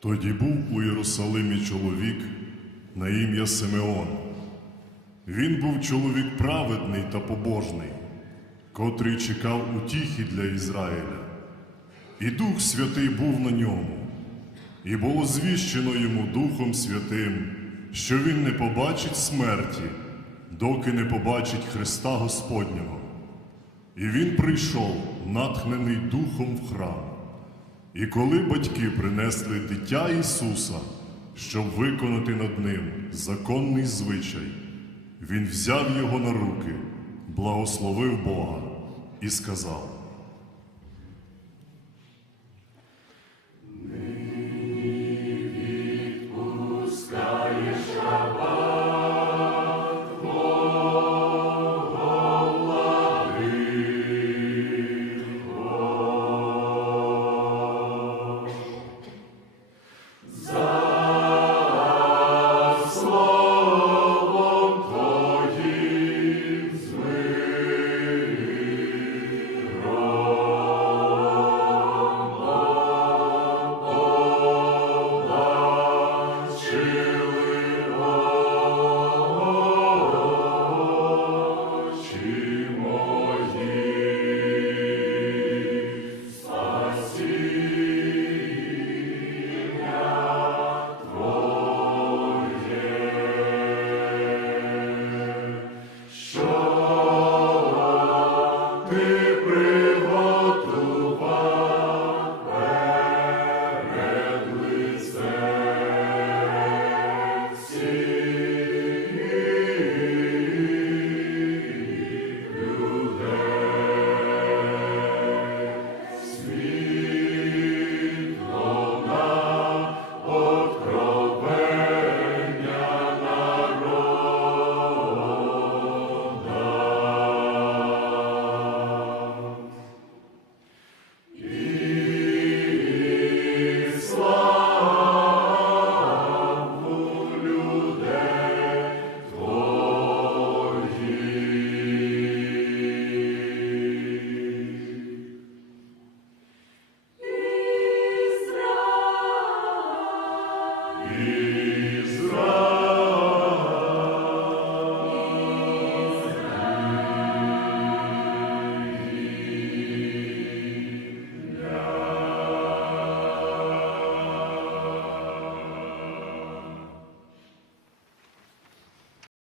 Тоді був у Єрусалимі чоловік на ім'я Симеон. Він був чоловік праведний та побожний, котрий чекав утіхи для Ізраїля. І Дух Святий був на ньому, і було звіщено йому Духом Святим, що він не побачить смерті, доки не побачить Христа Господнього. І він прийшов, натхнений Духом в храм. І коли батьки принесли дитя Ісуса, щоб виконати над ним законний звичай, Він взяв його на руки, благословив Бога і сказав: